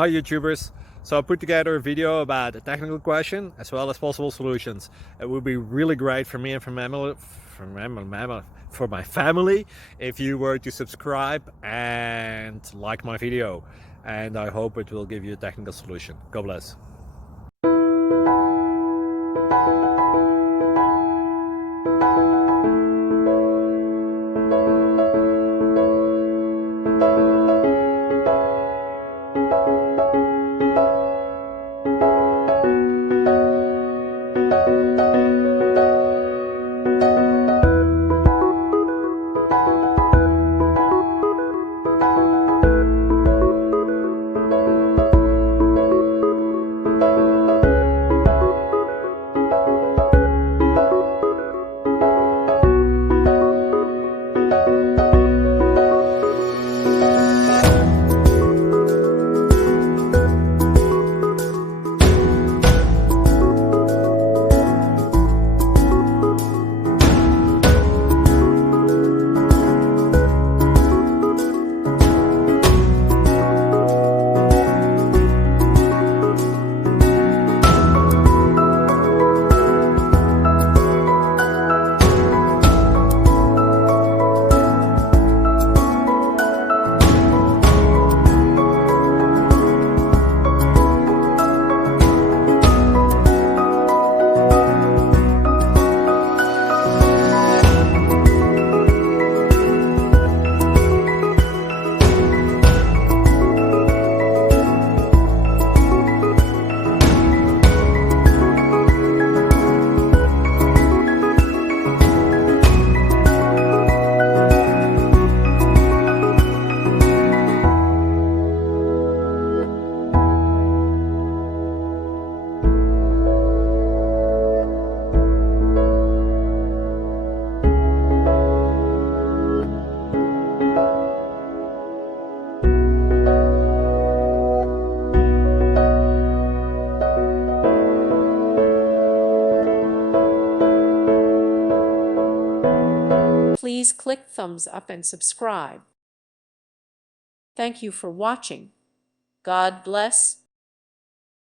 Hi YouTubers! So I put together a video about a technical question as well as possible solutions. It would be really great for me and for my family if you were to subscribe and like my video, and I hope it will give you a technical solution. God bless. Please click thumbs up and subscribe. Thank you for watching. God bless.